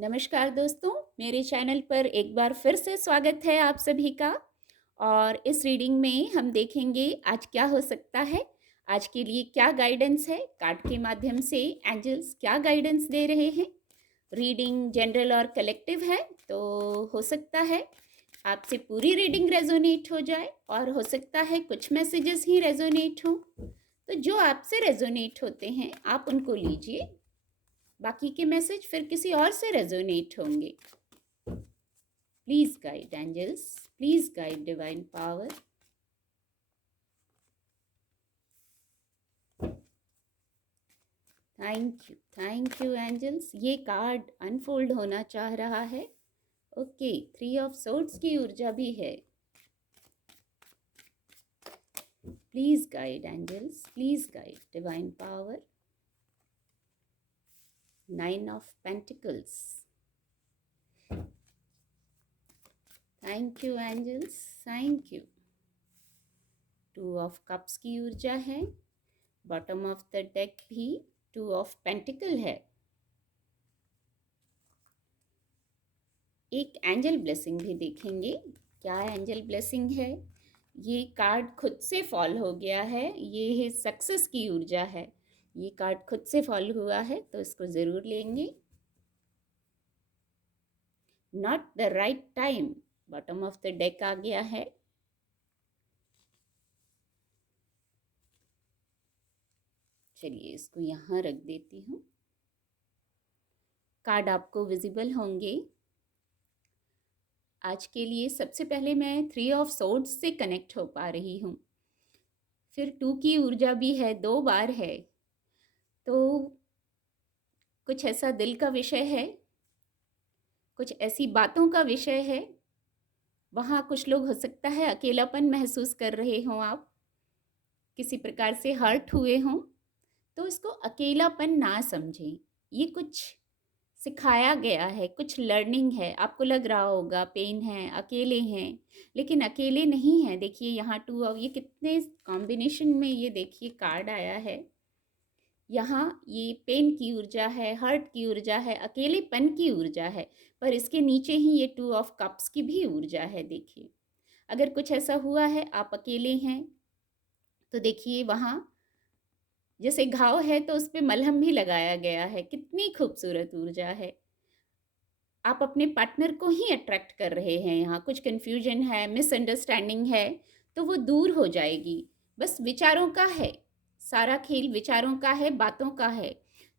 नमस्कार दोस्तों, मेरे चैनल पर एक बार फिर से स्वागत है आप सभी का। और इस रीडिंग में हम देखेंगे आज क्या हो सकता है। आज के लिए क्या गाइडेंस है, कार्ड के माध्यम से एंजल्स क्या गाइडेंस दे रहे हैं। रीडिंग जनरल और कलेक्टिव है, तो हो सकता है आपसे पूरी रीडिंग रेजोनेट हो जाए और हो सकता है कुछ मैसेजेस ही रेजोनेट हों। तो जो आपसे रेजोनेट होते हैं आप उनको लीजिए, बाकी के मैसेज फिर किसी और से रेजोनेट होंगे। Please guide angels, please guide divine power. Thank you angels. ये कार्ड अनफोल्ड होना चाह रहा है। ओके, 3 ऑफ सोर्ड्स की ऊर्जा भी है। Please guide angels, please guide divine power. 9 of pentacles. Thank you angels, thank you. 2 of cups की ऊर्जा है। बॉटम ऑफ द डेक भी 2 ऑफ पेंटिकल है। एक एंजल ब्लेसिंग भी देखेंगे, क्या एंजल ब्लेसिंग है। ये कार्ड खुद से फॉल हो गया है, ये है सक्सेस की ऊर्जा है। ये कार्ड खुद से फॉल हुआ है तो इसको ज़रूर लेंगे। Not the right time, bottom of the deck आ गया है। चलिए इसको यहाँ रख देती हूँ। कार्ड आपको विजिबल होंगे। आज के लिए सबसे पहले मैं 3 ऑफ सोर्ड्स से कनेक्ट हो पा रही हूँ। फिर 2 की ऊर्जा भी है, 2 बार है। तो कुछ ऐसा दिल का विषय है, कुछ ऐसी बातों का विषय है। वहाँ कुछ लोग हो सकता है अकेलापन महसूस कर रहे हों, आप किसी प्रकार से हर्ट हुए हों, तो इसको अकेलापन ना समझें। ये कुछ सिखाया गया है, कुछ लर्निंग है। आपको लग रहा होगा पेन है, अकेले हैं, लेकिन अकेले नहीं हैं। देखिए यहाँ 2 ऑफ, ये कितने कॉम्बिनेशन में ये देखिए कार्ड आया है। यहाँ ये पेन की ऊर्जा है, हर्ट की ऊर्जा है, अकेलेपन की ऊर्जा है, पर इसके नीचे ही ये 2 ऑफ कप्स की भी ऊर्जा है। देखिए अगर कुछ ऐसा हुआ है, आप अकेले हैं, तो देखिए वहाँ जैसे घाव है तो उस पर मलहम भी लगाया गया है। कितनी खूबसूरत ऊर्जा है। आप अपने पार्टनर को ही अट्रैक्ट कर रहे हैं। यहाँ कुछ कन्फ्यूजन है, मिसअंडरस्टैंडिंग है, तो वो दूर हो जाएगी। बस विचारों का है, सारा खेल विचारों का है, बातों का है।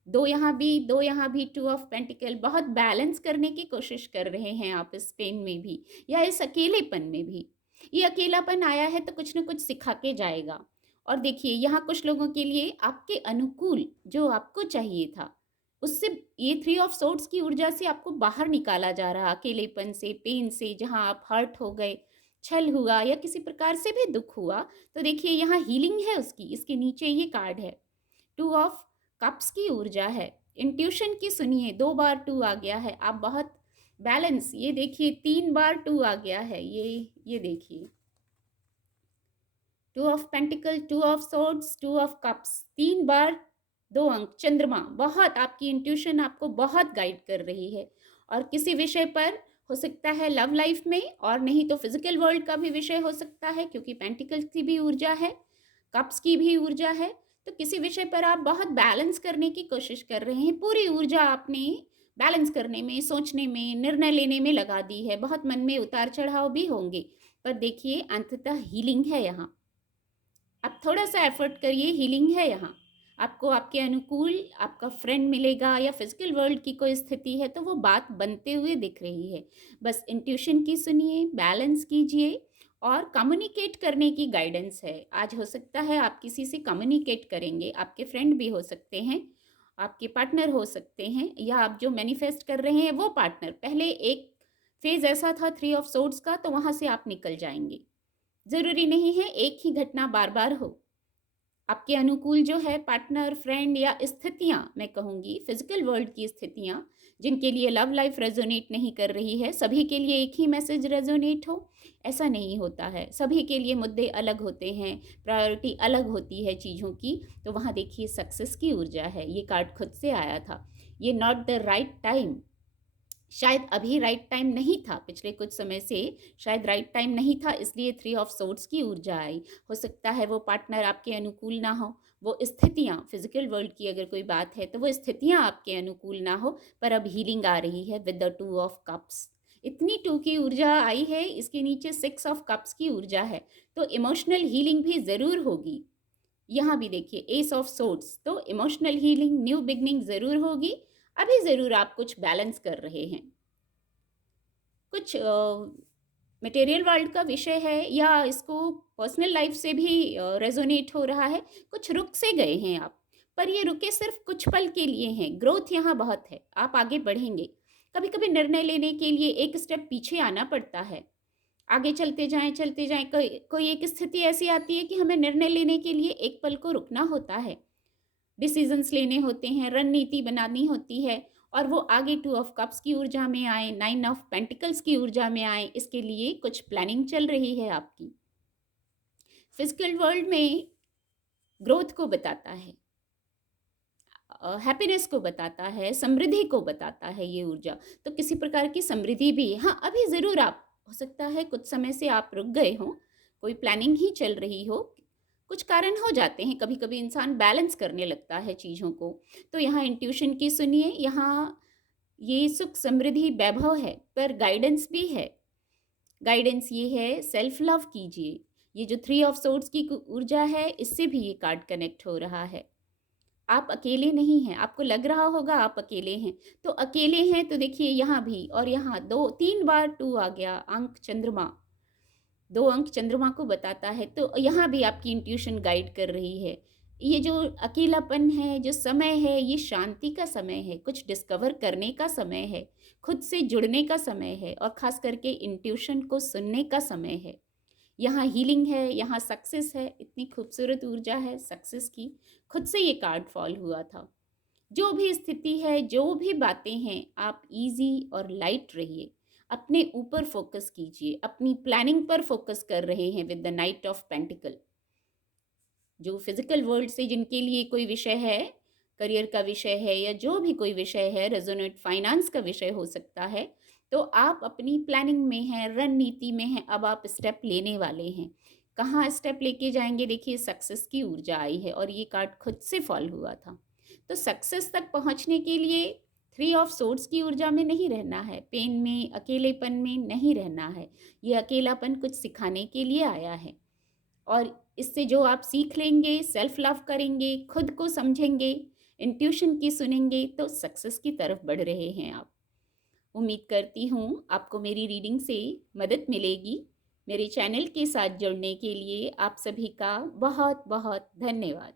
2 यहाँ भी, 2 यहाँ भी, 2 ऑफ पेंटिकल। बहुत बैलेंस करने की कोशिश कर रहे हैं आप इस पेन में भी या इस अकेलेपन में भी। ये अकेलापन आया है तो कुछ ना कुछ सिखा के जाएगा। और देखिए यहाँ कुछ लोगों के लिए आपके अनुकूल जो आपको चाहिए था, उससे ये 3 ऑफ सोर्ड्स की ऊर्जा से आपको बाहर निकाला जा रहा, अकेलेपन से, पेन से, जहाँ आप हर्ट हो गए, छल हुआ या किसी प्रकार से भी दुख हुआ, तो देखिए यहाँ हीलिंग है उसकी। इसके नीचे ये कार्ड है, 2 ऑफ कप्स की ऊर्जा है। इंट्यूशन की सुनिए, 2 बार 2 आ गया है। आप बहुत बैलेंस, ये देखिए 3 बार 2 आ गया है। ये देखिए 2 of pentacle, 2 of swords, 2 of cups, 3 बार 2 अंक। चंद्रमा, बहुत आपकी इंट्यूशन आपको बहुत गाइड कर रही है। और किसी विषय पर हो सकता है, लव लाइफ में, और नहीं तो फिजिकल वर्ल्ड का भी विषय हो सकता है, क्योंकि पेंटिकल्स की भी ऊर्जा है, कप्स की भी ऊर्जा है। तो किसी विषय पर आप बहुत बैलेंस करने की कोशिश कर रहे हैं। पूरी ऊर्जा आपने बैलेंस करने में, सोचने में, निर्णय लेने में लगा दी है। बहुत मन में उतार चढ़ाव भी होंगे, पर देखिए अंततः हीलिंग है यहाँ। आप थोड़ा सा एफर्ट करिए, हीलिंग है यहाँ। आपको आपके अनुकूल आपका फ्रेंड मिलेगा, या फिजिकल वर्ल्ड की कोई स्थिति है तो वो बात बनते हुए दिख रही है। बस इंट्यूशन की सुनिए, बैलेंस कीजिए, और कम्युनिकेट करने की गाइडेंस है। आज हो सकता है आप किसी से कम्युनिकेट करेंगे, आपके फ्रेंड भी हो सकते हैं, आपके पार्टनर हो सकते हैं, या आप जो मैनिफेस्ट कर रहे हैं वो पार्टनर। पहले एक फेज ऐसा था 3 ऑफ सोर्ड्स का, तो वहाँ से आप निकल जाएंगे। ज़रूरी नहीं है एक ही घटना बार बार हो। आपके अनुकूल जो है पार्टनर, फ्रेंड, या स्थितियाँ, मैं कहूँगी फिजिकल वर्ल्ड की स्थितियाँ, जिनके लिए लव लाइफ रेजोनेट नहीं कर रही है, सभी के लिए एक ही मैसेज रेजोनेट हो, ऐसा नहीं होता है। सभी के लिए मुद्दे अलग होते हैं, प्रायोरिटी अलग होती है चीज़ों की। तो वहाँ देखिए सक्सेस की ऊर्जा है। ये कार्ड खुद से आया था। ये नॉट द राइट टाइम, शायद अभी राइट टाइम नहीं था, पिछले कुछ समय से शायद राइट टाइम नहीं था, इसलिए थ्री ऑफ सोर्ड्स की ऊर्जा आई। हो सकता है वो पार्टनर आपके अनुकूल ना हो, वो स्थितियाँ, फिजिकल वर्ल्ड की अगर कोई बात है तो वो स्थितियाँ आपके अनुकूल ना हो, पर अब हीलिंग आ रही है with the two of cups. इतनी टू की ऊर्जा आई है, इसके नीचे सिक्स ऑफ कप्स की ऊर्जा है, तो इमोशनल हीलिंग भी ज़रूर होगी। यहाँ भी देखिए एस ऑफ सोर्ड्स, तो इमोशनल हीलिंग, न्यू बिगनिंग ज़रूर होगी। अभी ज़रूर आप कुछ बैलेंस कर रहे हैं, कुछ मटेरियल वर्ल्ड का विषय है या इसको पर्सनल लाइफ से भी रेजोनेट हो रहा है। कुछ रुक से गए हैं आप, पर ये रुके सिर्फ कुछ पल के लिए हैं। ग्रोथ यहाँ बहुत है, आप आगे बढ़ेंगे। कभी कभी निर्णय लेने के लिए एक स्टेप पीछे आना पड़ता है, आगे चलते जाएं, कोई कोई एक स्थिति ऐसी आती है कि हमें निर्णय लेने के लिए एक पल को रुकना होता है, डिसीजंस लेने होते हैं, रणनीति बनानी होती है, और वो आगे टू ऑफ कप्स की ऊर्जा में आए, नाइन ऑफ पेंटिकल्स की ऊर्जा में आए, इसके लिए कुछ प्लानिंग चल रही है आपकी। फिजिकल वर्ल्ड में ग्रोथ को बताता है, हैप्पीनेस को बताता है, समृद्धि को बताता है ये ऊर्जा। तो किसी प्रकार की समृद्धि भी है। हाँ, अभी ज़रूर आप, हो सकता है कुछ समय से आप रुक गए हों, कोई प्लानिंग ही चल रही हो, कुछ कारण हो जाते हैं, कभी कभी इंसान बैलेंस करने लगता है चीज़ों को। तो यहाँ इंट्यूशन की सुनिए, यहाँ ये सुख समृद्धि वैभव है, पर गाइडेंस भी है। गाइडेंस ये है, सेल्फ लव कीजिए। ये जो थ्री ऑफ सोर्ड्स की ऊर्जा है, इससे भी ये कार्ड कनेक्ट हो रहा है। आप अकेले नहीं हैं, आपको लग रहा होगा आप अकेले हैं, तो अकेले हैं तो देखिए यहाँ भी, और यहाँ दो तीन बार टू आ गया, अंक चंद्रमा, दो अंक चंद्रमा को बताता है, तो यहाँ भी आपकी इंट्यूशन गाइड कर रही है। ये जो अकेलापन है, जो समय है, ये शांति का समय है, कुछ डिस्कवर करने का समय है, खुद से जुड़ने का समय है, और खास करके इंट्यूशन को सुनने का समय है। यहाँ हीलिंग है, यहाँ सक्सेस है, इतनी खूबसूरत ऊर्जा है सक्सेस की। खुद से ये कार्ड फॉल हुआ था। जो भी स्थिति है, जो भी बातें हैं, आप इजी और लाइट रहिए, अपने ऊपर फोकस कीजिए, अपनी प्लानिंग पर फोकस कर रहे हैं with the night of pentacle. जो फिजिकल वर्ल्ड से जिनके लिए कोई विषय है, करियर का विषय है या जो भी कोई विषय है, रेजोनेट फाइनेंस का विषय हो सकता है, तो आप अपनी प्लानिंग में हैं, रणनीति में हैं, अब आप स्टेप लेने वाले हैं। कहाँ स्टेप लेके जाएंगे, देखिए सक्सेस की ऊर्जा आई है, और ये कार्ड खुद से फॉल हुआ था। तो सक्सेस तक पहुंचने के लिए थ्री ऑफ सोर्ड्स की ऊर्जा में नहीं रहना है, पेन में, अकेलेपन में नहीं रहना है। ये अकेलापन कुछ सिखाने के लिए आया है, और इससे जो आप सीख लेंगे, सेल्फ लव करेंगे, खुद को समझेंगे, इंट्यूशन की सुनेंगे, तो सक्सेस की तरफ बढ़ रहे हैं आप। उम्मीद करती हूँ आपको मेरी रीडिंग से मदद मिलेगी। मेरे चैनल के साथ जुड़ने के लिए आप सभी का बहुत बहुत धन्यवाद।